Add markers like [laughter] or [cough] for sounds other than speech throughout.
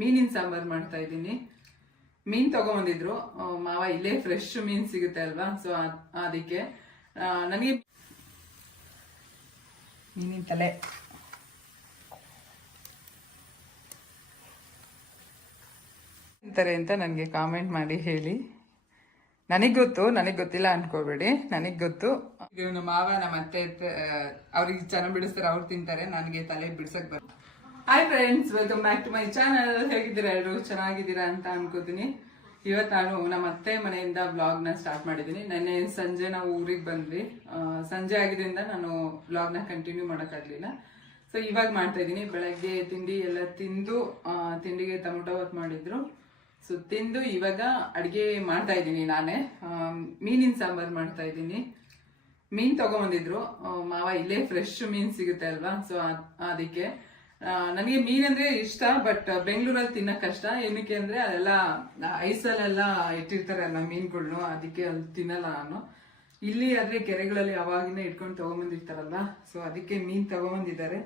ಮೀನಿನ ಸಾಂಬಾರ್ ಮಾಡ್ತಾ ಇದ್ದೀನಿ. ಮೀನ್ ತಗೊಂಬಂದಿದ್ರು. ಮಾವ ಇಲ್ಲೇ ಫ್ರೆಶ್ ಮೀನ್ ಸಿಗುತ್ತೆ ಅಲ್ವಾ? ಸೊ ಅದಕ್ಕೆ ನನಗೆ ಮೀನಿನ ತಲೆ. ಅಂತ ನನಗೆ ಕಾಮೆಂಟ್ ಮಾಡಿ ಹೇಳಿ. ನನಗೆ ಗೊತ್ತು, ನನಗೆ ಗೊತ್ತಿಲ್ಲ ಅನ್ಕೋಬೇಡಿ. ನನಗೆ ಗೊತ್ತು. ನಮ್ಮ ಮಾವ ನಮ್ಮ ಅತ್ತೆ ಅವ್ರಿಗೆ ಚೆನ್ನಾಗಿ ಬಿಡಿಸ್ತಾರೆ, ಅವ್ರು ತಿಂತಾರೆ. ನನಗೆ ತಲೆ ಬಿಡ್ಸಕ್ ಬರ್ hi friends welcome back to my channel ಹೇಗಿದ್ದೀರಾ ಎಲ್ಲರೂ ಚೆನ್ನಾಗಿದ್ದೀರಾ ಅಂತ ಅನ್ಕೋತೀನಿ. ಇವತ್ತು ನಾನು ನಮ್ಮ ಅತ್ತೆ ಮನೆಯಿಂದ ವ್ಲಾಗ್ನ ಸ್ಟಾರ್ಟ್ ಮಾಡಿದ್ದೀನಿ. ನೆನ್ನೆ ಸಂಜೆ ನಾವು ಊರಿಗೆ ಬಂದ್ವಿ. ಸಂಜೆ ಆಗಿದ್ದರಿಂದ ನಾನು ವ್ಲಾಗ್ನ ಕಂಟಿನ್ಯೂ ಮಾಡೋಕ್ಕಾಗಲಿಲ್ಲ. ಸೊ ಇವಾಗ ಮಾಡ್ತಾ ಇದ್ದೀನಿ. ಬೆಳಗ್ಗೆ ತಿಂಡಿ ಎಲ್ಲ ತಿಂದು ತಿಂಡಿಗೆ ಟೊಮೊಟೊ ವರ್ಕ್ ಮಾಡಿದ್ರು. ಸೊ ತಿಂದು ಇವಾಗ ಅಡುಗೆ ಮಾಡ್ತಾ ಇದ್ದೀನಿ ನಾನೇ. ಮೀನಿನ ಸಾಂಬಾರ್ ಮಾಡ್ತಾ ಇದ್ದೀನಿ. ಮೀನ್ ತಗೊಂಬಂದಿದ್ರು. ಮಾವ ಇಲ್ಲೇ ಫ್ರೆಶ್ ಮೀನ್ ಸಿಗುತ್ತೆ ಅಲ್ವಾ? ಸೊ ಅದಕ್ಕೆ ನನಗೆ ಮೀನ್ ಅಂದ್ರೆ ಇಷ್ಟ ಬಟ್ ಬೆಂಗಳೂರಲ್ಲಿ ತಿನ್ನಕ್ ಕಷ್ಟ. ಏನಕ್ಕೆ ಅಂದ್ರೆ ಅದೆಲ್ಲ ಐಸಲ್ಲೆಲ್ಲ ಇಟ್ಟಿರ್ತಾರೆ ಅಲ್ಲ ಮೀನ್ಗಳ್ನು. ಅದಕ್ಕೆ ಅಲ್ಲಿ ತಿನ್ನಲ್ಲ ನಾನು. ಇಲ್ಲಿ ಆದ್ರೆ ಕೆರೆಗಳಲ್ಲಿ ಅವಾಗಿನ ಇಟ್ಕೊಂಡು ತಗೊಂಬಂದಿರ್ತಾರಲ್ಲ ಸೊ ಅದಕ್ಕೆ ಮೀನ್ ತಗೊಂಬಂದಿದ್ದಾರೆ.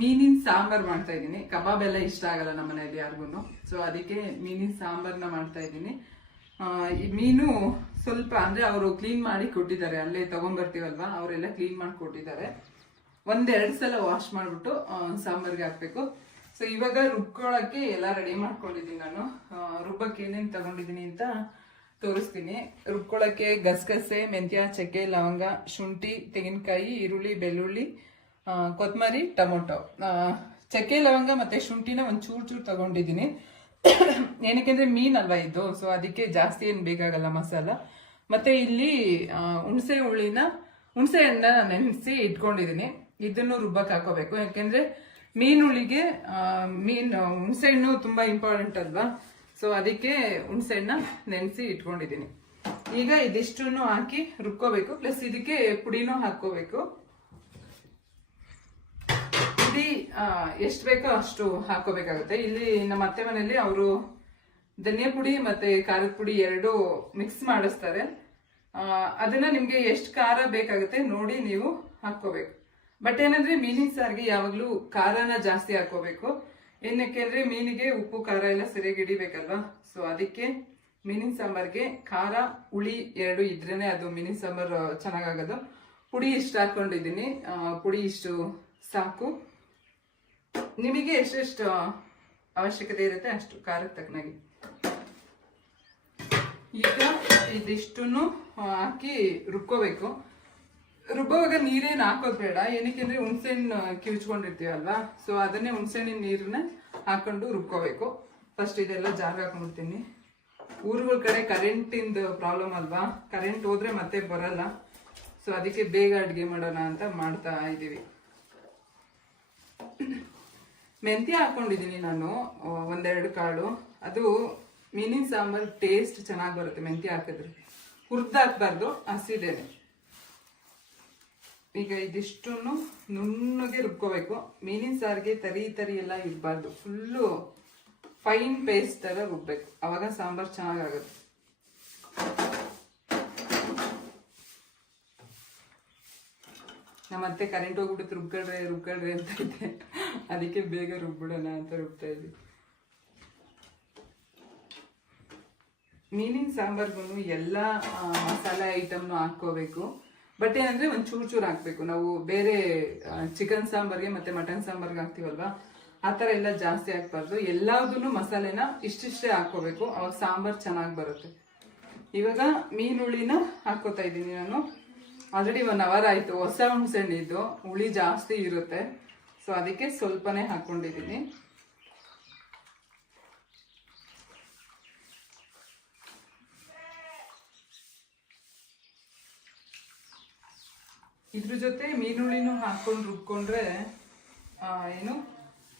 ಮೀನಿನ ಸಾಂಬಾರ್ ಮಾಡ್ತಾ ಇದ್ದೀನಿ. ಕಬಾಬ್ ಎಲ್ಲ ಇಷ್ಟ ಆಗಲ್ಲ ನಮ್ಮ ಮನೆಯಲ್ಲಿ ಯಾರಿಗೂ ಸೊ ಅದಕ್ಕೆ ಮೀನಿನ ಸಾಂಬಾರ್ನ ಮಾಡ್ತಾ ಇದ್ದೀನಿ. ಈ ಮೀನು ಸ್ವಲ್ಪ ಅಂದ್ರೆ ಅವರು ಕ್ಲೀನ್ ಮಾಡಿ ಕೊಟ್ಟಿದ್ದಾರೆ. ಅಲ್ಲೇ ತಗೊಂಡ್ಬರ್ತೀವಲ್ವಾ ಅವರೆಲ್ಲ ಕ್ಲೀನ್ ಮಾಡಿ ಕೊಟ್ಟಿದ್ದಾರೆ. ಒಂದೆರಡು ಸಲ ವಾಶ್ ಮಾಡಿಬಿಟ್ಟು ಸಾಂಬಾರ್ಗೆ ಹಾಕ್ಬೇಕು. ಸೊ ಇವಾಗ ರುಬ್ಕೊಳಕ್ಕೆ ಎಲ್ಲ ರೆಡಿ ಮಾಡ್ಕೊಂಡಿದ್ದೀನಿ ನಾನು. ರುಬ್ಬಕ್ಕೆ ಏನೇನು ತಗೊಂಡಿದ್ದೀನಿ ಅಂತ ತೋರಿಸ್ತೀನಿ. ರುಬ್ಕೊಳ್ಳೋಕ್ಕೆ ಗಸಗಸೆ, ಮೆಂತ್ಯ, ಚಕ್ಕೆ, ಲವಂಗ, ಶುಂಠಿ, ತೆಂಗಿನಕಾಯಿ, ಈರುಳ್ಳಿ, ಬೆಳ್ಳುಳ್ಳಿ ಕೊತ್ತಂಬರಿ ಟೊಮೊಟೊ. ಚಕ್ಕೆ, ಲವಂಗ ಮತ್ತು ಶುಂಠಿನ ಒಂದು ಚೂರು ಚೂರು ತಗೊಂಡಿದ್ದೀನಿ ಏನಕ್ಕೆಂದ್ರೆ ಮೀನ್ ಅಲ್ವಾ ಇದು. ಸೊ ಅದಕ್ಕೆ ಜಾಸ್ತಿ ಏನು ಬೇಕಾಗಲ್ಲ ಮಸಾಲ. ಮತ್ತು ಇಲ್ಲಿ ಹುಣಸೆ ಹುಳಿನ, ಹುಣಸೆ ಹಣ್ಣನ್ನ ನೆನೆಸಿ ಇಟ್ಕೊಂಡಿದ್ದೀನಿ. ಇದನ್ನು ರುಬ್ಬಕ್ಕೆ ಹಾಕೋಬೇಕು. ಯಾಕೆಂದ್ರೆ ಮೀನ್ ಮೀನು ಆ, ಮೀನ್ ಹುಣಸೆ ಹಣ್ಣು ತುಂಬಾ ಇಂಪಾರ್ಟೆಂಟ್ ಅಲ್ವಾ? ಸೊ ಅದಕ್ಕೆ ಹುಣಸೆ ಹಣ್ಣ ನೆನೆಸಿ ಇಟ್ಕೊಂಡಿದ್ದೀನಿ. ಈಗ ಇದಿಷ್ಟನ್ನು ಹಾಕಿ ರುಬ್ಕೋಬೇಕು. ಪ್ಲಸ್ ಇದಕ್ಕೆ ಪುಡಿನೂ ಹಾಕೋಬೇಕು ಪುಡಿ ಎಷ್ಟು ಬೇಕೋ ಅಷ್ಟು ಹಾಕೋಬೇಕಾಗುತ್ತೆ ಇಲ್ಲಿ ನಮ್ಮ ಅತ್ತೆ ಮನೆಯಲ್ಲಿ ಅವರು ಧನಿಯಾ ಪುಡಿ ಮತ್ತೆ ಖಾರದ ಪುಡಿ ಎರಡು ಮಿಕ್ಸ್ ಮಾಡಿಸ್ತಾರೆ. ಅದನ್ನ ನಿಮ್ಗೆ ಎಷ್ಟು ಖಾರ ಬೇಕಾಗುತ್ತೆ ನೋಡಿ ನೀವು ಹಾಕೋಬೇಕು ಬಟ್ ಏನಂದ್ರೆ ಮೀನಿನ ಸಾರಿಗೆ ಯಾವಾಗ್ಲೂ ಖಾರನ ಜಾಸ್ತಿ ಹಾಕೋಬೇಕು ಏನಕ್ಕೆ ಅಂದ್ರೆ ಮೀನಿಗೆ ಉಪ್ಪು, ಖಾರ ಎಲ್ಲ ಸರಿಯಾಗಿ ಹಿಡಿಬೇಕಲ್ವಾ? ಸೊ ಅದಕ್ಕೆ ಮೀನಿನ ಸಾಂಬಾರ್ಗೆ ಖಾರ, ಹುಳಿ ಎರಡು ಇದ್ರೇನೆ ಅದು ಮೀನಿನ ಸಾಂಬಾರ್ ಚೆನ್ನಾಗಾಗೋದು. ಪುಡಿ ಇಷ್ಟು ಹಾಕೊಂಡಿದ್ದೀನಿ ಪುಡಿ ಇಷ್ಟು ಸಾಕು. ನಿಮಗೆ ಎಷ್ಟೆಷ್ಟು ಅವಶ್ಯಕತೆ ಇರುತ್ತೆ ಅಷ್ಟು ಖಾರಕ್ಕೆ ತಕ್ಕನಾಗಿ. ಈಗ ಇದಿಷ್ಟು ಹಾಕಿ ರುಬ್ಕೋಬೇಕು. ರುಬ್ಬುವಾಗ ನೀರೇನು ಹಾಕೋದು ಬೇಡ ಏನಕ್ಕೆ ಅಂದರೆ ಹುಣಸೆ ಹಣ್ಣು ಕಿವುಚ್ಕೊಂಡಿರ್ತೀವಲ್ವಾ ಸೊ ಅದನ್ನೇ ಹುಣ್ಸೆಹಣ್ಣಿನ ನೀರನ್ನ ಹಾಕೊಂಡು ರುಬ್ಕೋಬೇಕು. ಫಸ್ಟ್ ಇದೆಲ್ಲ ಜಾಗ ಹಾಕೊಂಡ್ಬಿಡ್ತೀನಿ ಊರುಗಳ ಕಡೆ ಕರೆಂಟಿಂದ ಪ್ರಾಬ್ಲಮ್ ಅಲ್ವಾ? ಕರೆಂಟ್ ಹೋದ್ರೆ ಮತ್ತೆ ಬರಲ್ಲ. ಸೊ ಅದಕ್ಕೆ ಬೇಗ ಅಡುಗೆ ಮಾಡೋಣ ಅಂತ ಮಾಡ್ತಾ ಇದ್ದೀವಿ ಮೆಂತ್ಯ ಹಾಕೊಂಡಿದ್ದೀನಿ ನಾನು ಒಂದೆರಡು ಕಾಳು. ಅದು ಮೀನಿನ ಸಾಂಬಾರು ಟೇಸ್ಟ್ ಚೆನ್ನಾಗಿ ಬರುತ್ತೆ ಮೆಂತ್ಯ ಹಾಕಿದ್ರೆ. ಹುರ್ದು ಹಾಕ್ಬಾರ್ದು ಹಸಿದೇನೆ. ಈಗ ಇದಿಷ್ಟು ನುಣ್ಣಗೆ ರುಬ್ಕೋಬೇಕು. ಮೀನಿನ ಸಾರಿಗೆ ತರಿ ತರಿ ಎಲ್ಲ ಇರಬಾರ್ದು. ಫುಲ್ಲು ಫೈನ್ ಪೇಸ್ಟ್ ಥರ ರುಬ್ಬೇಕು. ಅವಾಗ ಸಾಂಬಾರ್ ಚೆನ್ನಾಗಾಗುತ್ತೆ. ನಮ್ಮ ಅತ್ತೆ ಕರೆಂಟ್ ಹೋಗ್ಬಿಟ್ಟು ರುಬ್ಕೊಳ್ರಿ ರುಬ್ಕೊಳ್ರಿ ಅಂತ ಇದೆ ಅದಕ್ಕೆ ಬೇಗ ರುಬ್ಬಿಡೋಣ ಅಂತ ರುಬ್ತಾ ಇದ್ವಿ. ಮೀನಿನ ಸಾಂಬಾರ್ಗು ಎಲ್ಲ ಮಸಾಲೆ ಐಟಮ್ನು ಹಾಕೋಬೇಕು ಬಟ್ ಏನಂದ್ರೆ ಒಂದ್ ಚೂರ್ ಚೂರ್ ಹಾಕ್ಬೇಕು. ನಾವು ಬೇರೆ ಚಿಕನ್ ಸಾಂಬಾರ್ಗೆ ಮತ್ತೆ ಮಟನ್ ಸಾಂಬಾರ್ಗೆ ಹಾಕ್ತಿವಲ್ವಾ? ಆ ಥರ ಎಲ್ಲ ಜಾಸ್ತಿ ಹಾಕ್ಬಾರ್ದು. ಎಲ್ಲದನ್ನು ಮಸಾಲೆನ ಇಷ್ಟಿಷ್ಟೇ ಹಾಕೋಬೇಕು ಅವಾಗ ಸಾಂಬಾರ್ ಚೆನ್ನಾಗಿ ಬರುತ್ತೆ. ಇವಾಗ ಮೀನು ಹುಳಿನ ಹಾಕೋತಾ ಇದ್ದೀನಿ ನಾನು. ಆಲ್ರೆಡಿ ಒನ್ ಅವರ್ ಆಯ್ತು. ಹೊಸ ಹುಣಸೆಹಣ್ಣಿದ್ದು ಹುಳಿ ಜಾಸ್ತಿ ಇರುತ್ತೆ. ಸೊ ಅದಕ್ಕೆ ಸ್ವಲ್ಪನೇ ಹಾಕೊಂಡಿದ್ದೀನಿ ಇದ್ರ ಜೊತೆ ಮೀನುಳ್ಳಿನೂ ಹಾಕೊಂಡು ರುಬ್ಕೊಂಡ್ರೆ ಏನು,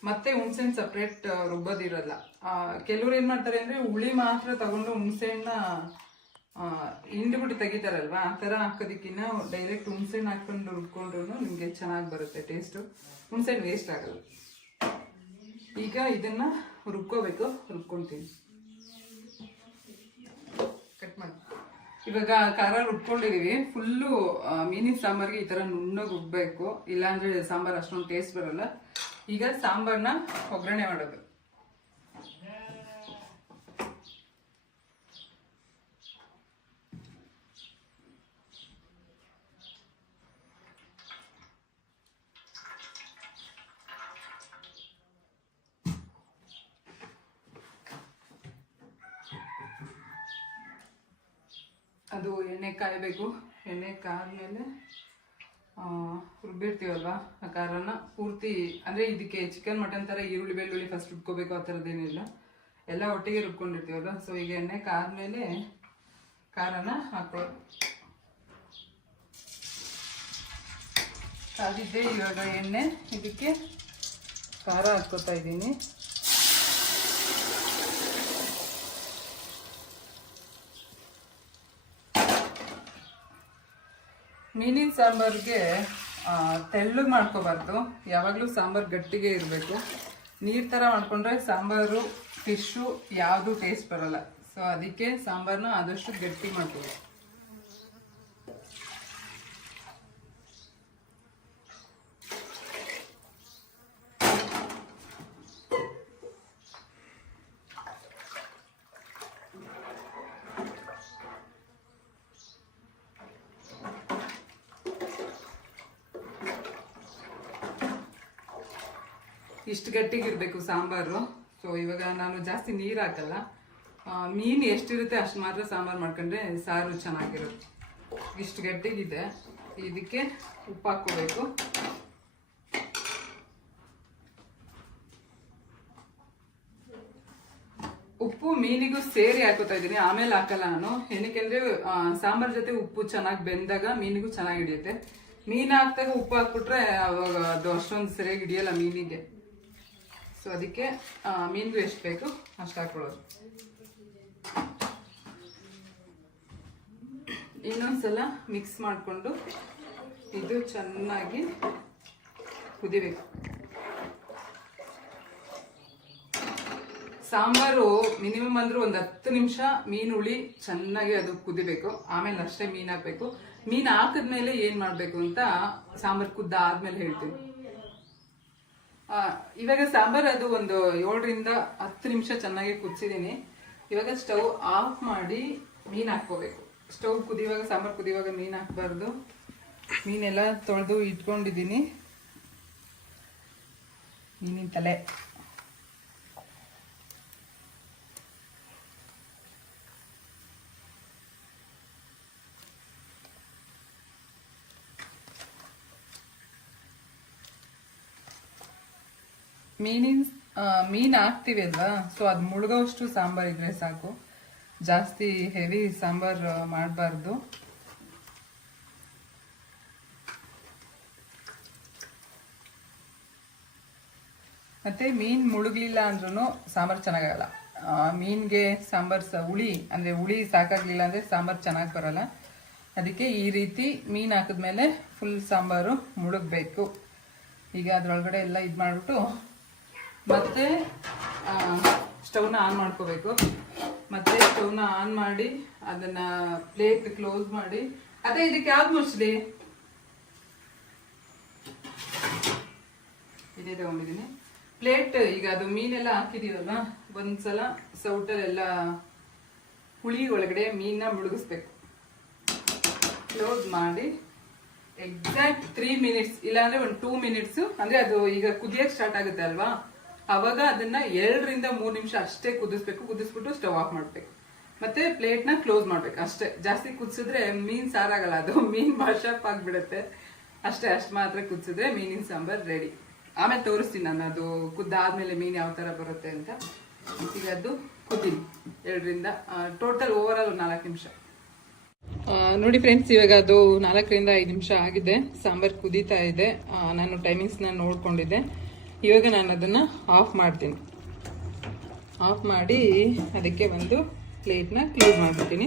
ಮತ್ತೆ ಹುಣಸೆಹಣ್ಣು ಸಪ್ರೇಟ್ ರುಬ್ಬೋದಿರಲ್ಲ. ಕೆಲವ್ರು ಏನು ಮಾಡ್ತಾರೆ ಅಂದ್ರೆ ಹುಳಿ ಮಾತ್ರ ತಗೊಂಡು ಹುಣಸೆಹಣ್ಣ ಹಿಂಡ್ಬಿಟ್ಟು ತೆಗಿತಾರಲ್ವಾ, ಆ ಥರ ಹಾಕೋದಕ್ಕಿಂತ ಡೈರೆಕ್ಟ್ ಹುಣಸೆಹಣ್ಣು ಹಾಕ್ಕೊಂಡು ರುಬ್ಕೊಂಡ್ರು ನಿಮಗೆ ಚೆನ್ನಾಗಿ ಬರುತ್ತೆ ಟೇಸ್ಟು ಹುಣಸೆಹಣ್ಣು ವೇಸ್ಟ್ ಆಗಲ್ಲ. ಈಗ ಇದನ್ನ ರುಬ್ಕೋಬೇಕು, ರುಬ್ಕೊಂತೀನಿ ಕಟ್ ಮಾಡಿ ಇವಾಗ ಖಾರ ರುಬ್ಕೊಂಡಿದೀವಿ ಫುಲ್ಲು ಮೀನಿನ ಸಾಂಬಾರ್ಗೆ ಈ ತರ ನುಣ್ಣಗೆ ರುಬ್ಬೇಕು ಇಲ್ಲಾಂದ್ರೆ ಸಾಂಬಾರ್ ಅಷ್ಟೊಂದು ಟೇಸ್ಟ್ ಬರಲ್ಲ. ಈಗ ಸಾಂಬಾರ್ನ ಒಗ್ಗರಣೆ ಮಾಡೋದು ಅದು ಎಣ್ಣೆ ಕಾಯಬೇಕು. ಎಣ್ಣೆ ಕಾದ್ಮೇಲೆ ರುಬ್ಬಿರ್ತೀವಲ್ವ ಆ ಖಾರನ? ಪೂರ್ತಿ, ಅಂದರೆ ಇದಕ್ಕೆ ಚಿಕನ್ ಮಟನ್ ಥರ ಈರುಳ್ಳಿ, ಬೆಳ್ಳುಳ್ಳಿ ಫಸ್ಟ್ ರುಬ್ಕೋಬೇಕು, ಆ ಥರದ್ದೇನಿಲ್ಲ ಎಲ್ಲ ಒಟ್ಟಿಗೆ ರುಬ್ಕೊಂಡಿರ್ತೀವಲ್ವ? ಸೊ ಈಗ ಎಣ್ಣೆ ಕಾದ್ಮೇಲೆ ಖಾರನ ಹಾಕೋ ಕಾದಿದ್ದೆ ಇವಾಗ ಎಣ್ಣೆ. ಇದಕ್ಕೆ ಖಾರ ಹಾಕ್ಕೋತಾ ಇದ್ದೀನಿ. ಮೀನಿನ ಸಾಂಬಾರಿಗೆ ತೆಳ್ಳು ಮಾಡ್ಕೋಬಾರ್ದು. ಯಾವಾಗಲೂ ಸಾಂಬಾರು ಗಟ್ಟಿಗೆ ಇರಬೇಕು. ನೀರು ಥರ ಮಾಡಿಕೊಂಡ್ರೆ ಸಾಂಬಾರು ಫಿಶ್ಶು ಯಾವುದು ಟೇಸ್ಟ್ ಬರೋಲ್ಲ. ಸೊ ಅದಕ್ಕೆ ಸಾಂಬಾರನ್ನ ಆದಷ್ಟು ಗಟ್ಟಿ ಮಾಡ್ಕೋಬೇಕು. ಇಷ್ಟು ಗಟ್ಟಿಗಿರ್ಬೇಕು ಸಾಂಬಾರು. ಸೊ ಇವಾಗ ನಾನು ಜಾಸ್ತಿ ನೀರು ಹಾಕಲ್ಲ. ಮೀನು ಎಷ್ಟಿರುತ್ತೆ ಅಷ್ಟು ಮಾತ್ರ ಸಾಂಬಾರು ಮಾಡ್ಕೊಂಡ್ರೆ ಸಾರು ಚೆನ್ನಾಗಿರುತ್ತೆ. ಇಷ್ಟು ಗಟ್ಟಿಗಿದೆ. ಇದಕ್ಕೆ ಉಪ್ಪು ಹಾಕೋಬೇಕು ಉಪ್ಪು ಮೀನಿಗೂ ಸೇರಿ ಹಾಕೋತಾ ಇದ್ದೀನಿ. ಆಮೇಲೆ ಹಾಕಲ್ಲ ನಾನು. ಏನಕ್ಕೆಂದ್ರೆ ಸಾಂಬಾರ್ ಜೊತೆ ಉಪ್ಪು ಚೆನ್ನಾಗಿ ಬೆಂದಾಗ ಮೀನಿಗೂ ಚೆನ್ನಾಗಿ ಹಿಡಿಯುತ್ತೆ. ಮೀನು ಹಾಕ್ದಾಗ ಉಪ್ಪು ಹಾಕ್ಬಿಟ್ರೆ ಅವಾಗ ಅದು ಅಷ್ಟೊಂದು ಸರಿಯಾಗಿ ಹಿಡಿಯಲ್ಲ ಮೀನಿಗೆ. ಸೊ ಅದಕ್ಕೆ ಮೀನಿಗೂ ಎಷ್ಟು ಬೇಕು? ಅಷ್ಟು ಹಾಕ್ಕೊಳ್ಳೋದು. ಇನ್ನೊಂದ್ಸಲ ಮಿಕ್ಸ್ ಮಾಡಿಕೊಂಡು ಇದು ಚೆನ್ನಾಗಿ ಕುದಿಬೇಕು. ಸಾಂಬಾರು ಮಿನಿಮಮ್ ಅಂದ್ರೆ ಒಂದು ಹತ್ತು ನಿಮಿಷ ಮೀನು ಹುಳಿ ಚೆನ್ನಾಗಿ ಅದು ಕುದಿಬೇಕು. ಆಮೇಲೆ ಅಷ್ಟೇ ಮೀನು ಹಾಕ್ಬೇಕು. ಮೀನು ಹಾಕಿದ್ಮೇಲೆ ಏನ್ ಮಾಡ್ಬೇಕು ಅಂತ ಸಾಂಬಾರ್ ಕುದ್ದ ಆದ್ಮೇಲೆ ಹೇಳ್ತೀನಿ. ಇವಾಗ ಸಾಂಬಾರ್ ಅದು ಒಂದು ಏಳರಿಂದ ಹತ್ತು ನಿಮಿಷ ಚೆನ್ನಾಗಿ ಕುದಿಸಿದ್ದೀನಿ. ಇವಾಗ ಸ್ಟವ್ ಆಫ್ ಮಾಡಿ ಮೀನು ಹಾಕ್ಕೋಬೇಕು. ಸ್ಟವ್ ಕುದಿಯುವಾಗ, ಸಾಂಬಾರ್ ಕುದಿಯುವಾಗ ಮೀನು ಹಾಕಬಾರ್ದು. ಮೀನೆಲ್ಲ ತೊಳೆದು ಇಟ್ಕೊಂಡಿದ್ದೀನಿ. ಮೀನಿನ ತಲೆ. ಮೀನಿನ ಮೀನು ಹಾಕ್ತೀವಿ ಅಲ್ವಾ? ಸೊ ಅದು ಮುಳುಗೋಷ್ಟು ಸಾಂಬಾರ್ ಇದ್ರೆ ಸಾಕು. ಜಾಸ್ತಿ ಹೆವಿ ಸಾಂಬಾರ್ ಮಾಡಬಾರ್ದು. ಮತ್ತೆ ಮೀನ್ ಮುಳುಗ್ಲಿಲ್ಲ ಅಂದ್ರೂ ಸಾಂಬಾರ್ ಚೆನ್ನಾಗಲ್ಲ. ಮೀನಿಗೆ ಸಾಂಬಾರ್ ಸ, ಹುಳಿ, ಅಂದ್ರೆ ಹುಳಿ ಸಾಕಾಗ್ಲಿಲ್ಲ ಅಂದ್ರೆ ಸಾಂಬಾರ್ ಚೆನ್ನಾಗಿ ಬರಲ್ಲ. ಅದಕ್ಕೆ ಈ ರೀತಿ ಮೀನ್ ಹಾಕಿದ್ಮೇಲೆ ಫುಲ್ ಸಾಂಬಾರು ಮುಳುಗ್ಬೇಕು. ಈಗ ಅದ್ರೊಳಗಡೆ ಎಲ್ಲ ಇದು ಮಾಡ್ಬಿಟ್ಟು ಮತ್ತೆ ಸ್ಟವ್ನ ಆನ್ ಮಾಡ್ಕೋಬೇಕು. ಮತ್ತೆ ಸ್ಟವ್ನ ಆನ್ ಮಾಡಿ, ಅದನ್ನ ಪ್ಲೇಟ್ ಕ್ಲೋಸ್ ಮಾಡಿ. ಅದೇ ಇದಕ್ಕೆ ಯಾವ್ದು ಮುಚ್ಚಲಿ ಇದೇ ತಗೊಂಡಿದ್ದೀನಿ. ಪ್ಲೇಟ್ ಈಗ ಅದು ಮೀನೆಲ್ಲ ಹಾಕಿದೀವಲ್ಲ, ಒಂದ್ಸಲ ಸೌಟಲ್ಲೆಲ್ಲ ಹುಳಿ ಒಳಗಡೆ ಮೀನ್ನ ಮುಳುಗಿಸ್ಬೇಕು. ಕ್ಲೋಸ್ ಮಾಡಿ ಎಕ್ಸಾಕ್ಟ್ ತ್ರೀ ಮಿನಿಟ್ಸ್ ಇಲ್ಲಾಂದ್ರೆ ಒಂದು ಟೂ ಮಿನಿಟ್ಸ್ ಅಂದ್ರೆ ಅದು ಈಗ ಕುದಿಯಕ್ ಸ್ಟಾರ್ಟ್ ಆಗುತ್ತೆ ಅಲ್ವಾ? ಅವಾಗ ಅದನ್ನ ಎರಡರಿಂದ ಮೂರು ನಿಮಿಷ ಅಷ್ಟೇ ಕುದಿಸ್ಬೇಕು, ಕುದಿಸ್ಬಿಟ್ಟು ಸ್ಟವ್ ಆಫ್ ಮಾಡ್ಬೇಕು. ಮತ್ತೆ ಪ್ಲೇಟ್ನ ಕ್ಲೋಸ್ ಮಾಡ್ಬೇಕು. ಅಷ್ಟೇ. ಜಾಸ್ತಿ ಕುದಿಸಿದ್ರೆ ಮೀನ್ ಸಾರಾಗಲ್ಲ. ಅದು ಮೀನ್ ಮಾಶಪ್ ಆಗ್ಬಿಡುತ್ತೆ. ಅಷ್ಟೇ, ಅಷ್ಟು ಮಾತ್ರ ಕುದಿಸಿದ್ರೆ ಮೀನಿನ ಸಾಂಬಾರ್ ರೆಡಿ ಆಮೇಲೆ ತೋರಿಸ್ತೀನಿ ನಾನು. ಅದು ಕುದ್ದಾದ್ಮೇಲೆ ಮೀನ್ ಯಾವ ತರ ಬರುತ್ತೆ ಅಂತ. ಈಗ ಅದು ಕುದ್ದೀನಿ ಎರಡರಿಂದ ಟೋಟಲ್ ಓವರ್ ಆಲ್ ನಾಲ್ಕು ನಿಮಿಷ. ನೋಡಿ ಫ್ರೆಂಡ್ಸ್ ಇವಾಗ ಅದು ನಾಲ್ಕರಿಂದ ಐದು ನಿಮಿಷ ಆಗಿದೆ. ಸಾಂಬಾರ್ ಕುದೀತಾ ಇದೆ. ನಾನು ಟೈಮಿಂಗ್ಸ್ನ ನೋಡ್ಕೊಂಡಿದ್ದೆ. ಇವಾಗ ನಾನು ಅದನ್ನು ಆಫ್ ಮಾಡ್ತೀನಿ. ಆಫ್ ಮಾಡಿ ಅದಕ್ಕೆ ಒಂದು ಪ್ಲೇಟ್ನ ಕ್ಲೋಸ್ ಮಾಡ್ಬಿಡ್ತೀನಿ.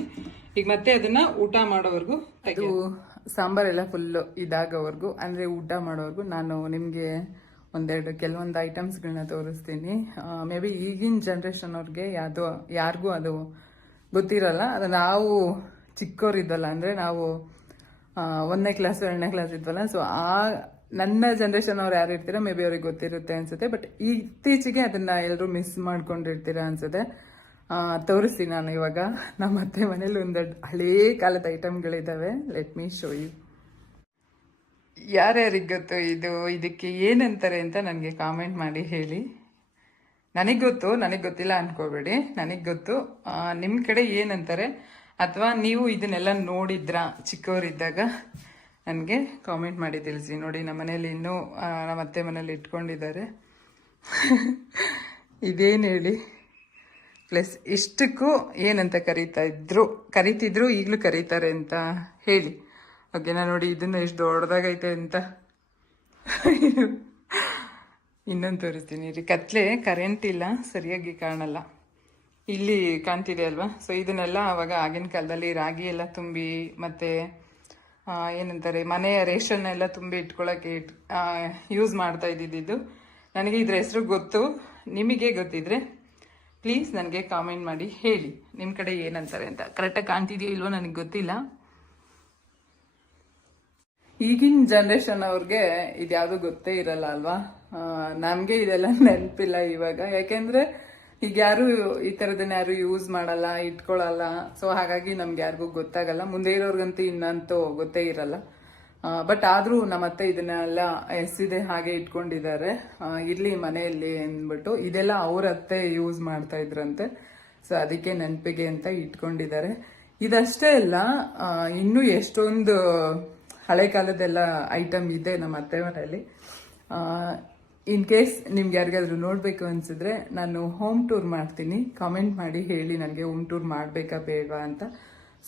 ಈಗ ಮತ್ತೆ ಅದನ್ನ ಊಟ ಮಾಡೋವರೆಗೂ ಅದು ಸಾಂಬಾರೆಲ್ಲ ಫುಲ್ಲು ಇದಾಗೋವರೆಗೂ, ಅಂದರೆ ಊಟ ಮಾಡೋವರೆಗೂ ನಾನು ನಿಮಗೆ ಒಂದೆರಡು ಕೆಲವೊಂದು ಐಟಮ್ಸ್ಗಳನ್ನ ತೋರಿಸ್ತೀನಿ. ಮೇ ಬಿ ಈಗಿನ ಜನ್ರೇಷನ್ ಅವ್ರಿಗೆ ಯಾವುದೋ, ಯಾರಿಗೂ ಅದು ಗೊತ್ತಿರಲ್ಲ. ಅದು ನಾವು ಚಿಕ್ಕವರಿದ್ದಲ್ಲ ಅಂದರೆ ನಾವು ಒಂದನೇ ಕ್ಲಾಸ್ ಎರಡನೇ ಕ್ಲಾಸ್ ಇದ್ವಲ್ಲ. ಸೊ ಆ ನನ್ನ ಜನ್ರೇಷನ್ ಅವ್ರು ಯಾರು ಇರ್ತೀರಾ ಮೇ ಬಿ ಅವ್ರಿಗೆ ಗೊತ್ತಿರುತ್ತೆ ಅನ್ಸುತ್ತೆ. ಬಟ್ ಇತ್ತೀಚೆಗೆ ಅದನ್ನ ಎಲ್ಲರೂ ಮಿಸ್ ಮಾಡ್ಕೊಂಡಿರ್ತೀರಾ ಅನ್ಸುತ್ತೆ. ತೋರಿಸ್ತೀನಿ ನಾನು ಇವಾಗ. ನಮ್ಮ ಅತ್ತೆ ಮನೇಲಿ ಒಂದೆರಡು ಹಳೇ ಕಾಲದ ಐಟಮ್ಗಳಿದ್ದಾವೆ ಲೆಟ್ ಮೀ ಶೋ ಯು ಯಾರ್ಯಾರಿಗೆ ಗೊತ್ತು ಇದು? ಇದಕ್ಕೆ ಏನಂತಾರೆ ಅಂತ ನನಗೆ ಕಾಮೆಂಟ್ ಮಾಡಿ ಹೇಳಿ. ನನಗೆ ಗೊತ್ತು, ನನಗೆ ಗೊತ್ತಿಲ್ಲ ಅನ್ಕೋಬೇಡಿ. ನನಗೆ ಗೊತ್ತು. ನಿಮ್ಮ ಕಡೆ ಏನಂತಾರೆ? ಅಥವಾ ನೀವು ಇದನ್ನೆಲ್ಲ ನೋಡಿದ್ರ ಚಿಕ್ಕವರಿದ್ದಾಗ? ನನಗೆ ಕಾಮೆಂಟ್ ಮಾಡಿ ತಿಳಿಸಿ ನೋಡಿ, ನಮ್ಮ ಮನೇಲಿ ಇನ್ನೂ ನಮ್ಮ ಅತ್ತೆ ಮನೇಲಿ ಇಟ್ಕೊಂಡಿದ್ದಾರೆ. [laughs] ಇದೇನು ಹೇಳಿ? ಪ್ಲಸ್ ಇಷ್ಟಕ್ಕೂ ಏನಂತ ಕರೀತಾ ಇದ್ರು? ಕರಿತಿದ್ರು, ಈಗಲೂ ಕರೀತಾರೆ ಅಂತ ಹೇಳಿ. ಓಕೆ ಓಕೆನಾ ನೋಡಿ, ಇದನ್ನು ಎಷ್ಟು ದೊಡ್ಡದಾಗೈತೆ ಅಂತ. [laughs] ಇನ್ನೊಂದು ತೋರಿಸ್ತೀನಿ. ರೀ ಕತ್ಲೆ ಕರೆಂಟ್ ಇಲ್ಲ, ಸರಿಯಾಗಿ ಕಾಣಲ್ಲ. ಇಲ್ಲಿ ಕಾಣ್ತಿದೆ ಅಲ್ವಾ? ಸೊ ಇದನ್ನೆಲ್ಲ ಆವಾಗ ಆಗಿನ ಕಾಲದಲ್ಲಿ ರಾಗಿ ಎಲ್ಲ ತುಂಬಿ, ಮತ್ತೆ ಏನಂತಾರೆ ಮನೆಯ ರೇಷನ್ ಎಲ್ಲ ತುಂಬಿ ಇಟ್ ಯೂಸ್ ಮಾಡ್ತಾ ಇದ್ದಿದ್ದು ನನಗೆ ಇದ್ರ ಹೆಸರು ಗೊತ್ತು. ನಿಮಗೆ ಗೊತ್ತಿದ್ರೆ ಪ್ಲೀಸ್ ನನಗೆ ಕಾಮೆಂಟ್ ಮಾಡಿ, ಹೇಳಿ. ನಿಮ್ಮ ಕಡೆ ಏನಂತಾರೆ ಅಂತ. ಕರೆಕ್ಟಾಗಿ ಕಾಣ್ತಿದೆಯೋ ಇಲ್ವೋ ನನಗೆ ಗೊತ್ತಿಲ್ಲ. ಈಗಿನ ಜನ್ರೇಷನ್ ಅವ್ರಿಗೆ ಇದ್ಯಾವುದು ಗೊತ್ತೇ ಇರಲ್ಲ ಅಲ್ವಾ? ನಮಗೆ ಇದೆಲ್ಲ ನೆನಪಿಲ್ಲ ಇವಾಗ. ಯಾಕೆಂದ್ರೆ ಈಗ ಯಾರು ಈ ತರದನ್ನ ಯಾರು ಯೂಸ್ ಮಾಡಲ್ಲ ಇಟ್ಕೊಳ್ಳಲ್ಲ ಸೊ ಹಾಗಾಗಿ ನಮ್ಗೆ ಯಾರಿಗೂ ಗೊತ್ತಾಗಲ್ಲ. ಮುಂದೆ ಇರೋರ್ಗಂತೂ ಇನ್ನಂತೂ ಗೊತ್ತೇ ಇರಲ್ಲ. ಬಟ್ ಆದ್ರೂ ನಮ್ಮ ಅತ್ತೆ ಇದನ್ನೆಲ್ಲ ಎಸಿದೆ ಹಾಗೆ ಇಟ್ಕೊಂಡಿದ್ದಾರೆ. ಇರ್ಲಿ ಮನೆಯಲ್ಲಿ ಅಂದ್ಬಿಟ್ಟು ಇದೆಲ್ಲ ಅವ್ರ ಅತ್ತೆ ಯೂಸ್ ಮಾಡ್ತಾ ಇದ್ರಂತೆ. ಸೊ ಅದಕ್ಕೆ ನೆನಪಿಗೆ ಅಂತ ಇಟ್ಕೊಂಡಿದ್ದಾರೆ. ಇದಷ್ಟೇ ಅಲ್ಲ ಇನ್ನೂ ಎಷ್ಟೊಂದು ಹಳೆ ಕಾಲದೆಲ್ಲ ಐಟಮ್ ಇದೆ ನಮ್ಮ ಅತ್ತೆ ಮನೆಯಲ್ಲಿ. ಇನ್ ಕೇಸ್ ನಿಮ್ಗೆ ಯಾರಿಗಾದ್ರೂ ನೋಡಬೇಕು ಅನ್ಸಿದ್ರೆ ನಾನು ಹೋಮ್ ಟೂರ್ ಮಾಡ್ತೀನಿ. ಕಾಮೆಂಟ್ ಮಾಡಿ ಹೇಳಿ ನನಗೆ ಹೋಮ್ ಟೂರ್ ಮಾಡಬೇಕಾ ಬೇಡವಾ ಅಂತ.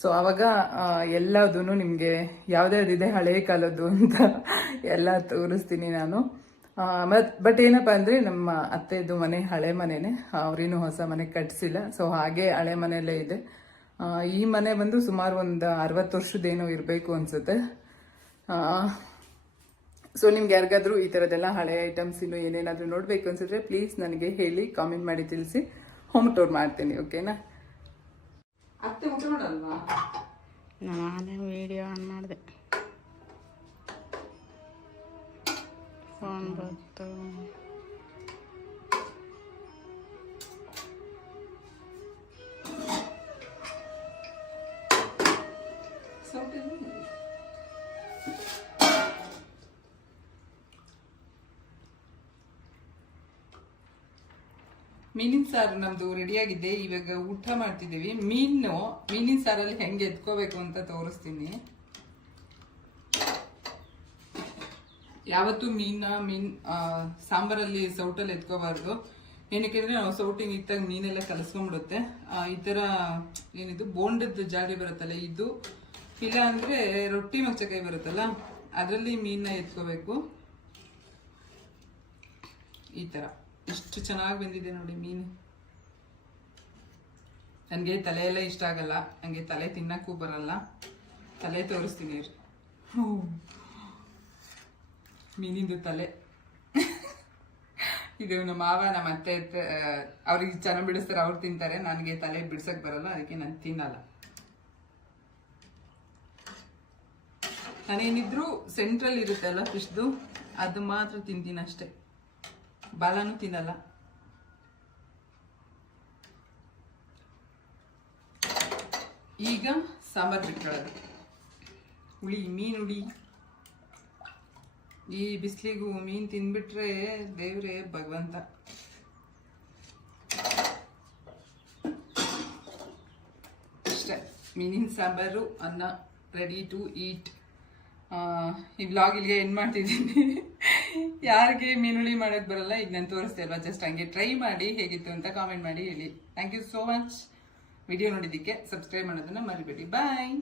ಸೊ ಅವಾಗ ಎಲ್ಲದೂ ನಿಮಗೆ ಯಾವ್ದ್ಯಾವ್ದಿದೆ ಹಳೆ ಕಾಲದ್ದು ಅಂತ ಎಲ್ಲ ತೋರಿಸ್ತೀನಿ ನಾನು. ಮತ್ ಬಟ್ ಏನಪ್ಪ ಅಂದ್ರೆ ನಮ್ಮ ಅತ್ತೆದು ಮನೆ ಹಳೆ ಮನೆನೆ. ಅವ್ರೇನು ಹೊಸ ಮನೆ ಕಟ್ಸಿಲ್ಲ. ಸೊ ಹಾಗೆ ಹಳೆ ಮನೆಯಲ್ಲೇ ಇದೆ. ಈ ಮನೆ ಬಂದು ಸುಮಾರು ಒಂದು ಅರವತ್ತು ವರ್ಷದ್ದೇನೋ ಇರಬೇಕು ಅನ್ಸುತ್ತೆ. ಸೊ ನಿಮ್ಗೆ ಯಾರಿಗಾದ್ರೂ ಈ ಥರದ್ದೆಲ್ಲ ಹಳೆ ಐಟಮ್ಸ್ ಇನ್ನು ಏನೇನಾದರೂ ನೋಡಬೇಕು ಅನ್ಸಿದ್ರೆ ಪ್ಲೀಸ್ ನನಗೆ ಹೇಳಿ ಕಾಮೆಂಟ್ ಮಾಡಿ ತಿಳಿಸಿ. ಹೋಮ್ ಟೂರ್ ಮಾಡ್ತೀನಿ ಓಕೆನಾ ಅತ್ತೆ ಊಟ ಮಾಡಲ್ವಾ? ನಾನು ವಿಡಿಯೋ ಆನ್ ಮಾಡಿದೆ. ಫೋನ್ ಬಂತು. ಮೀನಿನ ಸಾರು ನಮ್ದು ರೆಡಿಯಾಗಿದೆ ಇವಾಗ ಊಟ ಮಾಡ್ತಿದ್ದೀವಿ. ಮೀನು, ಮೀನಿನ ಸಾರಲ್ಲಿ ಹೆಂಗೆ ಎತ್ಕೋಬೇಕು ಅಂತ ತೋರಿಸ್ತೀನಿ. ಯಾವತ್ತೂ ಮೀನ, ಮೀನ್ ಸಾಂಬಾರಲ್ಲಿ ಸೌಟಲ್ಲಿ ಎತ್ಕೋಬಾರ್ದು. ಏನಕ್ಕೆ ಅಂದರೆ ನಾವು ಸೌಟಿಗೆ ಇತ್ತಾಗ ಮೀನೆಲ್ಲ ಕಲಸ್ಕೊಂಡ್ಬಿಡುತ್ತೆ. ಈ ತರ ಏನಿದು ಬೋಂಡದ ಜಾಡಿ ಬರುತ್ತಲ್ಲ, ಇದು. ಇಲ್ಲ ಅಂದ್ರೆ ರೊಟ್ಟಿ ಮಚ್ಚಕಾಯಿ ಬರುತ್ತಲ್ಲ, ಅದರಲ್ಲಿ ಮೀನ್ನ ಎತ್ಕೋಬೇಕು. ಈ ತರ. ಎಷ್ಟು ಚೆನ್ನಾಗಿ ಬಂದಿದೆ ನೋಡಿ ಮೀನು. ನನಗೆ ತಲೆ ಎಲ್ಲ ಇಷ್ಟ ಆಗಲ್ಲ. ನನಗೆ ತಲೆ ತಿನ್ನಕ್ಕೂ ಬರಲ್ಲ. ತಲೆ ತೋರಿಸ್ತೀನಿ. ಮೀನಿಂದು ತಲೆ. [laughs] ಇದು ನಮ್ಮ ಮಾವ, ನಮ್ಮ ಅತ್ತೆ ಅವ್ರಿಗೆ ಚೆನ್ನಾಗಿ ಬಿಡಿಸ್ತಾರೆ, ಅವ್ರು ತಿಂತಾರೆ. ನನಗೆ ತಲೆ ಬಿಡ್ಸಕ್ ಬರಲ್ಲ, ಅದಕ್ಕೆ ನಾನು ತಿನ್ನಲ್ಲ. ನಾನೇನಿದ್ರು ಸೆಂಟ್ರಲ್ ಇರುತ್ತೆ ಅಲ್ಲ ಫಿಶ್ದು ಅದು ಮಾತ್ರ ತಿಂತೀನಿ ಅಷ್ಟೇ. ಬಾಲನೂ ತಿನ್ನಲ್ಲ. ಈಗ ಸಾಂಬಾರ್ ಬಿಟ್ಕೊಳ್ಳೋದು ಹುಳಿ, ಮೀನು ಹುಳಿ. ಈ ಬಿಸಿಲಿಗೂ ಮೀನು ತಿಂದ್ಬಿಟ್ರೆ ದೇವ್ರೆ ಭಗವಂತ. ಅಷ್ಟೇ. ಮೀನಿನ ಸಾಂಬಾರು, ಅನ್ನ ರೆಡಿ ಟು ಈಟ್ ಈ ಬ್ಲಾಗ್ ಇಲ್ಲಿಗೆ ಏನು ಮಾಡ್ತಿದ್ದೀನಿ. ಯಾರಿಗೆ ಮೀನುಳಿ ಮಾಡೋಕ್ ಬರಲ್ಲ, ಈಗ ನಾನು ತೋರಿಸ್ತೆ ಅಲ್ವಾ ಜಸ್ಟ್ ಹಂಗೆ ಟ್ರೈ ಮಾಡಿ ಹೇಗಿತ್ತು ಅಂತ ಕಾಮೆಂಟ್ ಮಾಡಿ ಹೇಳಿ. Thank you so much video ನೋಡಿದ್ದಕ್ಕೆ ಸಬ್ಸ್ಕ್ರೈಬ್ ಮಾಡೋದನ್ನ ಮರಿಬೇಡಿ. ಬಾಯ್